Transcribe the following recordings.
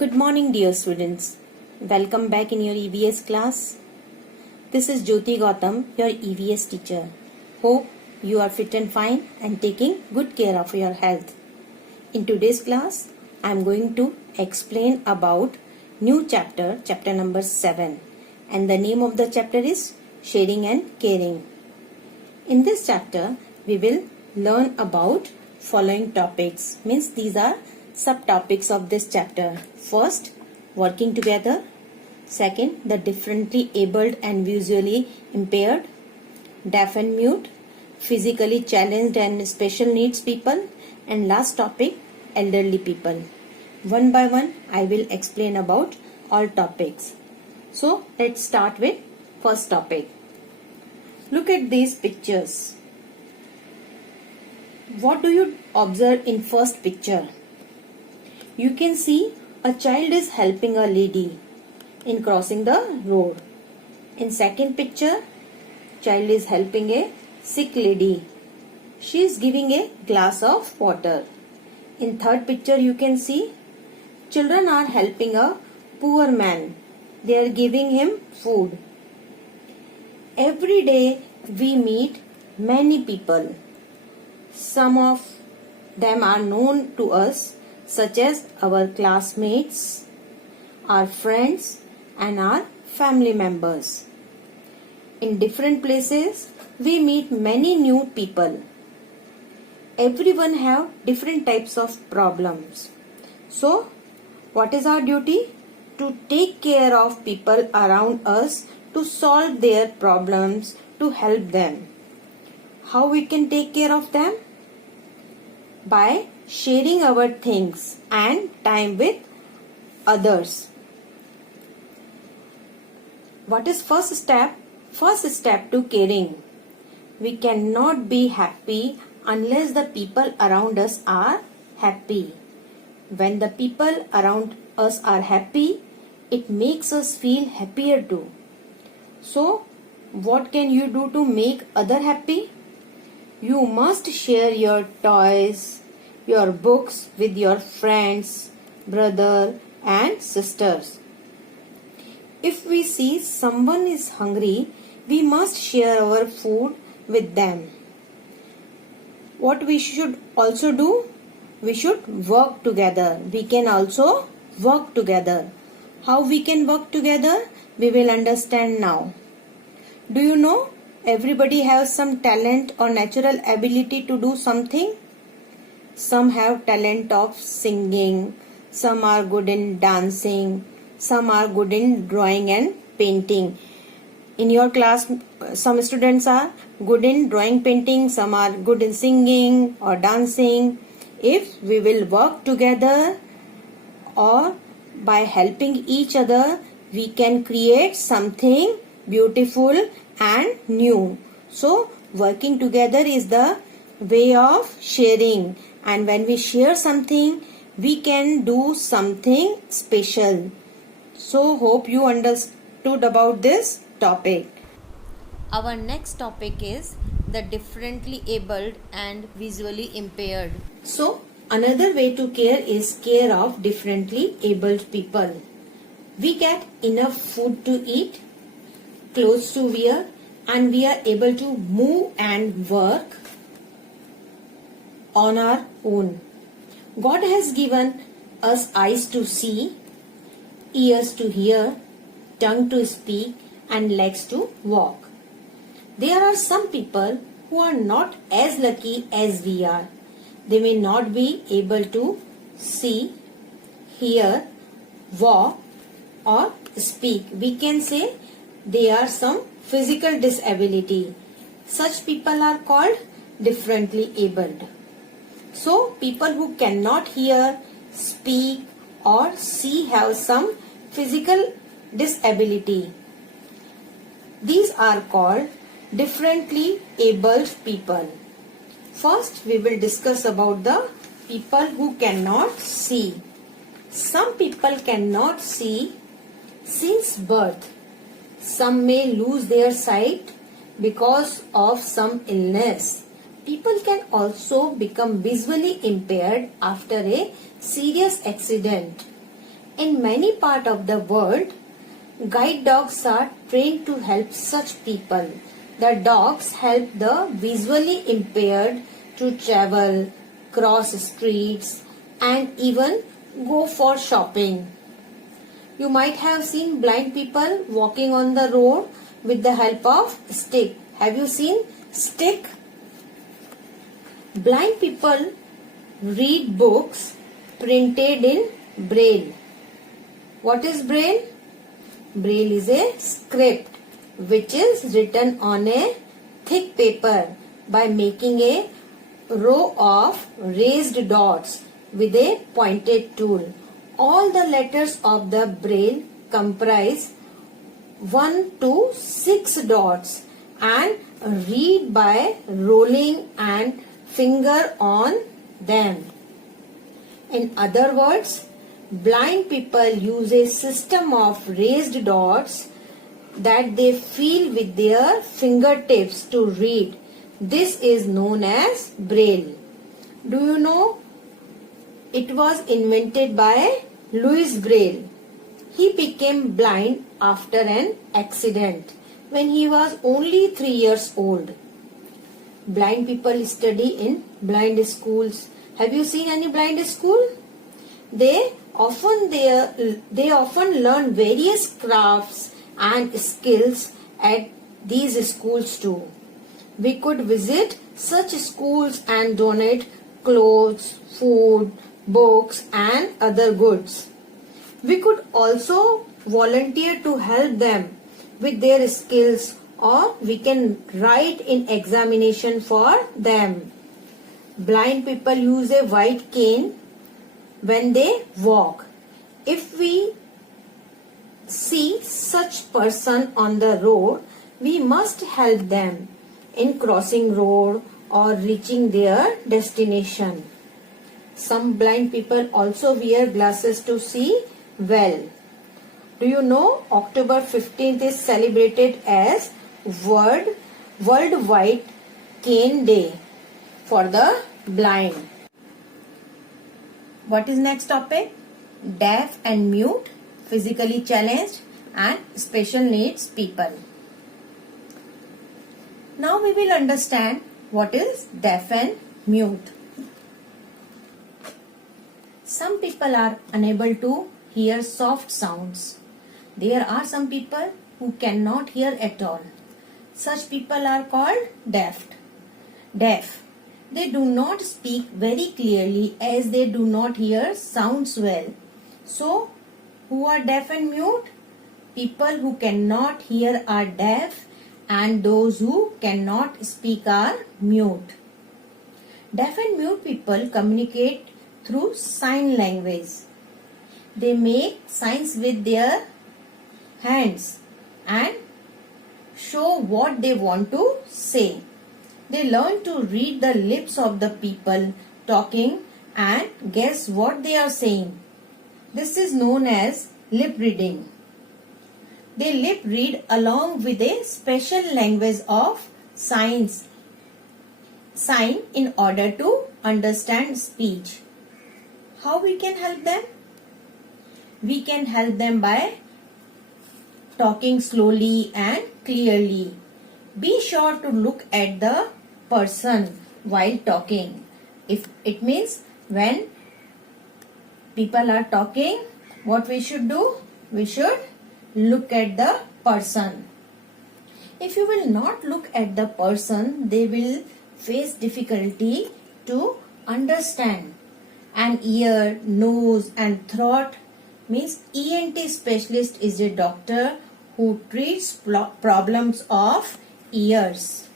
Good morning, dear students. Welcome back in your EVS class. This is Jyoti Gautam, your EVS teacher. Hope you are fit and fine and taking good care of your health. In today's class, I am going to explain about new chapter, chapter number 7. And the name of the chapter is Sharing and Caring. In this chapter, we will learn about following topics. Means these are subtopics of this chapter. First, working together. Second, the differently abled and visually impaired, deaf and mute, physically challenged and special needs people, and last topic, elderly people. One by one, I will explain about all topics. So, let's start with first topic. Look at these pictures. What do you observe in first picture? You can see a child is helping a lady in crossing the road. In second picture, child is helping a sick lady. She is giving a glass of water. In third picture, you can see children are helping a poor man. They are giving him food. Every day we meet many people. Some of them are known to us, such as our classmates, our friends, and our family members. In different places, we meet many new people. Everyone have different types of problems. So, what is our duty? To take care of people around us, to solve their problems, to help them. How we can take care of them? By sharing our things and time with others. What is first step? First step to caring. We cannot be happy unless the people around us are happy. When the people around us are happy, it makes us feel happier too. So, what can you do to make other happy? You must share your toys, your books with your friends, brother and sisters. If we see someone is hungry, we must share our food with them. What we should also do? We should work together. We can also work together. How we can work together? We will understand now. Do you know? Everybody has some talent or natural ability to do something. Some have talent of singing, some are good in dancing, some are good in drawing and painting. In your class, some students are good in drawing, painting, some are good in singing or dancing. If we will work together or by helping each other, we can create something beautiful and new. So, working together is the way of sharing. And when we share something, we can do something special. So, hope you understood about this topic. Our next topic is the differently abled and visually impaired. So, another way to care is care of differently abled people. We get enough food to eat, clothes to wear, and we are able to move and work on our own. God has given us eyes to see, ears to hear, tongue to speak, and legs to walk. There are some people who are not as lucky as we are. They may not be able to see, hear, walk, or speak. We can say they are some physical disability. Such people are called differently abled. So, people who cannot hear, speak or see have some physical disability. These are called differently abled people. First, we will discuss about the people who cannot see. Some people cannot see since birth. Some may lose their sight because of some illness. People can also become visually impaired after a serious accident. In many parts of the world, guide dogs are trained to help such people. The dogs help the visually impaired to travel, cross streets, and even go for shopping. You might have seen blind people walking on the road with the help of stick. Have you seen stick? Blind people read books printed in Braille. What is Braille? Braille is a script which is written on a thick paper by making a row of raised dots with a pointed tool. All the letters of the Braille comprise 1 to 6 dots and read by rolling and finger on them. In other words, blind people use a system of raised dots that they feel with their fingertips to read. This is known as Braille. Do you know? It was invented by Louis Braille. He became blind after an accident when he was only 3 years old. Blind people study in blind schools. Have you seen any blind school? They often learn various crafts and skills at these schools too. We could visit such schools and donate clothes, food, books and other goods. We could also volunteer to help them with their skills, or we can write in examination for them. Blind people use a white cane when they walk. If we see such person on the road, we must help them in crossing road or reaching their destination. Some blind people also wear glasses to see well. Do you know October 15th is celebrated as World White Cane Day for the blind. What is next topic? Deaf and mute, physically challenged and special needs people. Now we will understand what is deaf and mute. Some people are unable to hear soft sounds. There are some people who cannot hear at all. Such people are called deaf. They do not speak very clearly as they do not hear sounds well. So, who are deaf and mute? People who cannot hear are deaf and those who cannot speak are mute. Deaf and mute people communicate through sign language. They make signs with their hands and show what they want to say. They learn to read the lips of the people talking and guess what they are saying. This is known as lip reading. They lip read along with a special language of sign in order to understand speech. How we can help them? We can help them by talking slowly and clearly. Be sure to look at the person while talking. If it means when people are talking, what we should do? We should look at the person. If you will not look at the person, they will face difficulty to understand. An ear, nose and throat means ENT specialist is a doctor who treats problems of ears.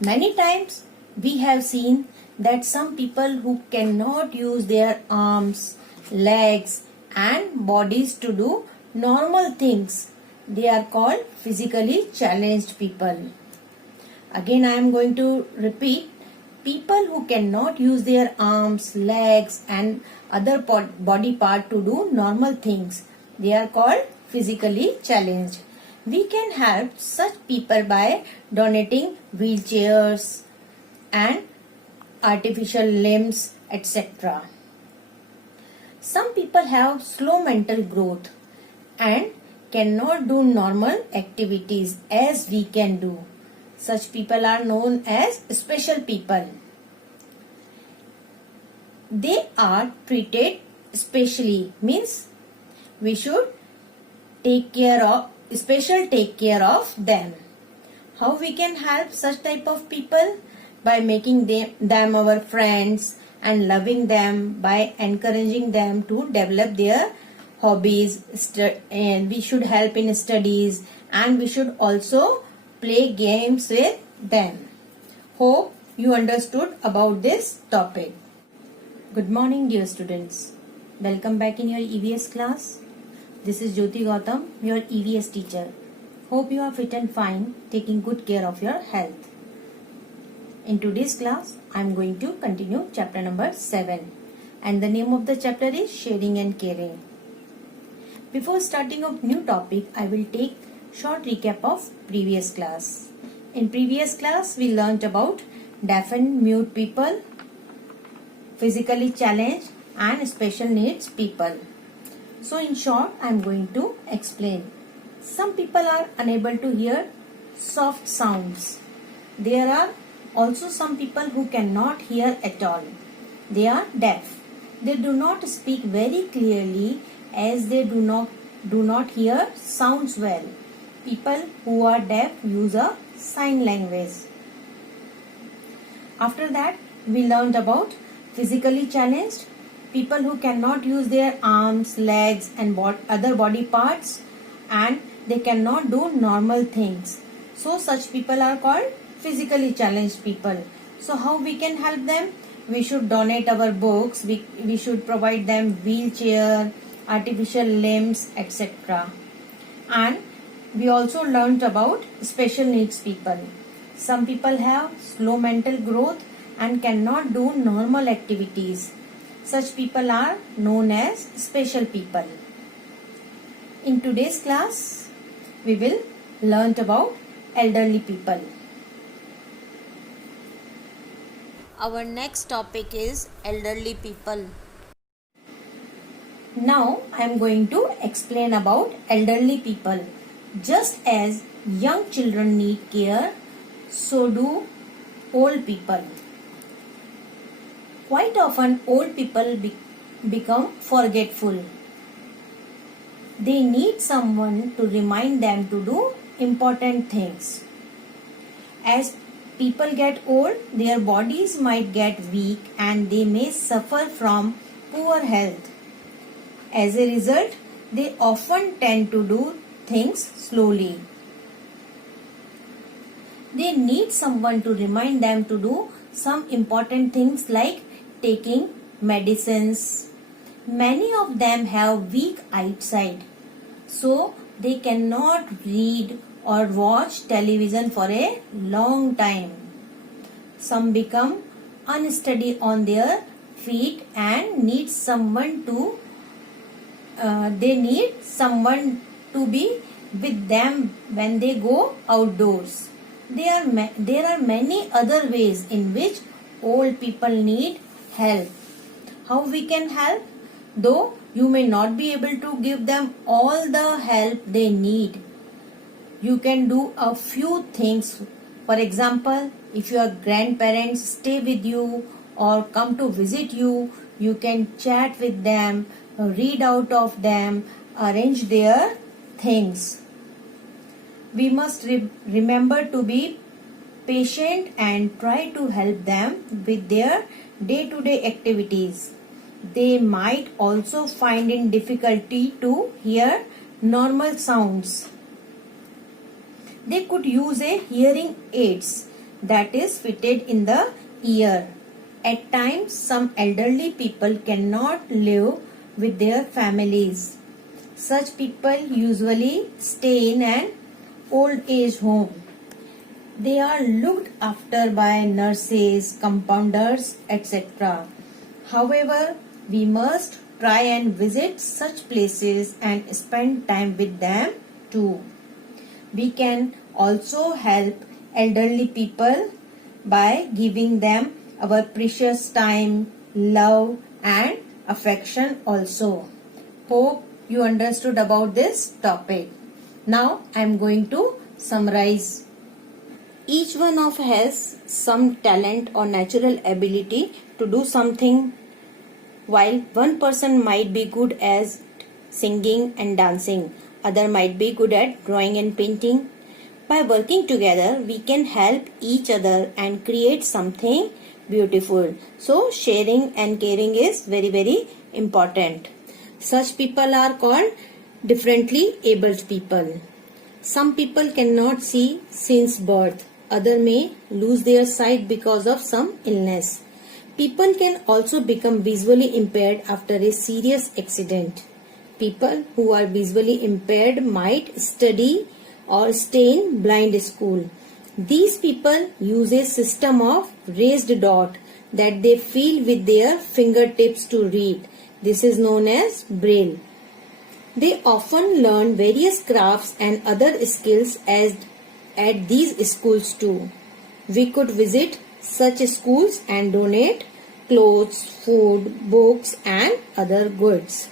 Many times we have seen that some people who cannot use their arms, legs and bodies to do normal things, they are called physically challenged people. Again I am going to repeat. People who cannot use their arms, legs and other body part to do normal things, they are called physically challenged. We can help such people by donating wheelchairs and artificial limbs, etc. Some people have slow mental growth and cannot do normal activities as we can do. Such people are known as special people. They are treated specially, means we should take care of them. How we can help such type of people? By making them our friends and loving them, by encouraging them to develop their hobbies, and we should help in studies, and we should also play games with them. Hope you understood about this topic. Good morning, dear students. Welcome back in your EVS class. This is Jyoti Gautam, your EVS teacher. Hope you are fit and fine, taking good care of your health. In today's class, I am going to continue chapter number 7, and the name of the chapter is Sharing and Caring. Before starting a new topic, I will take short recap of previous class. In previous class, we learnt about deaf and mute people, physically challenged and special needs people. So in short, I am going to explain. Some people are unable to hear soft sounds. There are also some people who cannot hear at all. They are deaf. They do not speak very clearly as they do not hear sounds well. People who are deaf use a sign language. After that, we learned about physically challenged people who cannot use their arms, legs and other body parts, and they cannot do normal things. So such people are called physically challenged people. So how we can help them? We should donate our books, we should provide them wheelchair, artificial limbs, etc. And we also learnt about special needs people. Some people have slow mental growth and cannot do normal activities. Such people are known as special people. In today's class, we will learn about elderly people. Our next topic is elderly people. Now I am going to explain about elderly people. Just as young children need care, so do old people. Quite often old people become forgetful. They need someone to remind them to do important things. As people get old, their bodies might get weak and they may suffer from poor health. As a result, they often tend to do things slowly. They need someone to remind them to do some important things like taking medicines. Many of them have weak eyesight, so they cannot read or watch television for a long time. Some become unsteady on their feet and need someone to be with them when they go outdoors. There are many other ways in which old people need help. How we can help? Though you may not be able to give them all the help they need, you can do a few things. For example, if your grandparents stay with you or come to visit you, you can chat with them, read out of them, arrange their things. We must remember to be patient and try to help them with their day-to-day activities. They might also find it difficulty to hear normal sounds. They could use a hearing aids that is fitted in the ear. At times, some elderly people cannot live with their families. Such people usually stay in an old age home. They are looked after by nurses, compounders, etc. However, we must try and visit such places and spend time with them too. We can also help elderly people by giving them our precious time, love and affection also. Hope you understood about this topic. Now I am going to summarize. Each one of us has some talent or natural ability to do something. While one person might be good at singing and dancing, other might be good at drawing and painting. By working together, we can help each other and create something beautiful. So, sharing and caring is very, very important. Such people are called differently abled people. Some people cannot see since birth. Others may lose their sight because of some illness. People can also become visually impaired after a serious accident. People who are visually impaired might study or stay in blind school. These people use a system of raised dot that they feel with their fingertips to read. This is known as Braille. They often learn various crafts and other skills at these schools too. We could visit such schools and donate clothes, food, books and other goods.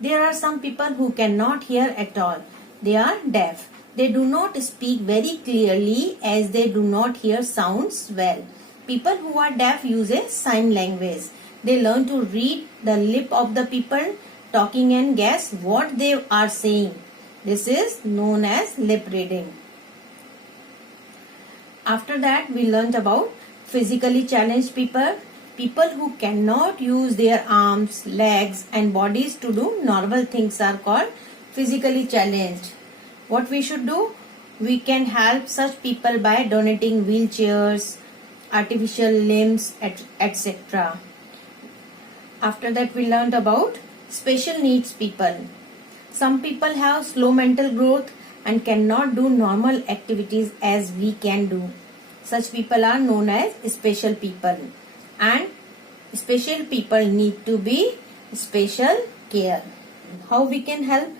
There are some people who cannot hear at all. They are deaf. They do not speak very clearly as they do not hear sounds well. People who are deaf use a sign language. They learn to read the lip of the people talking and guess what they are saying. This is known as lip reading. After that, we learned about physically challenged people. People who cannot use their arms, legs and bodies to do normal things are called physically challenged. What we should do? We can help such people by donating wheelchairs, artificial limbs, etc. After that, we learned about special needs people. Some people have slow mental growth and cannot do normal activities as we can do. Such people are known as special people. And special people need to be special care. How we can help?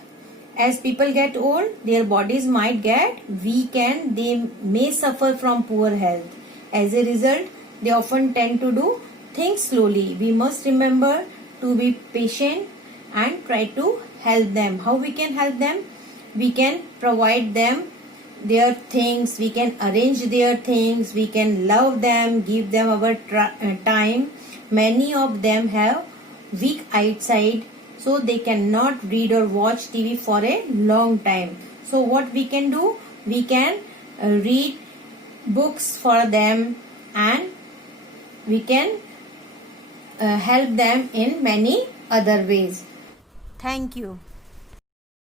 As people get old, their bodies might get weak and they may suffer from poor health. As a result, they often tend to do things slowly. We must remember to be patient and try to help them. How we can help them? We can provide them their things, we can arrange their things, we can love them, give them our time. Many of them have weak eyesight, so they cannot read or watch TV for a long time. So what we can do? We can read books for them and we can help them in many other ways. Thank you.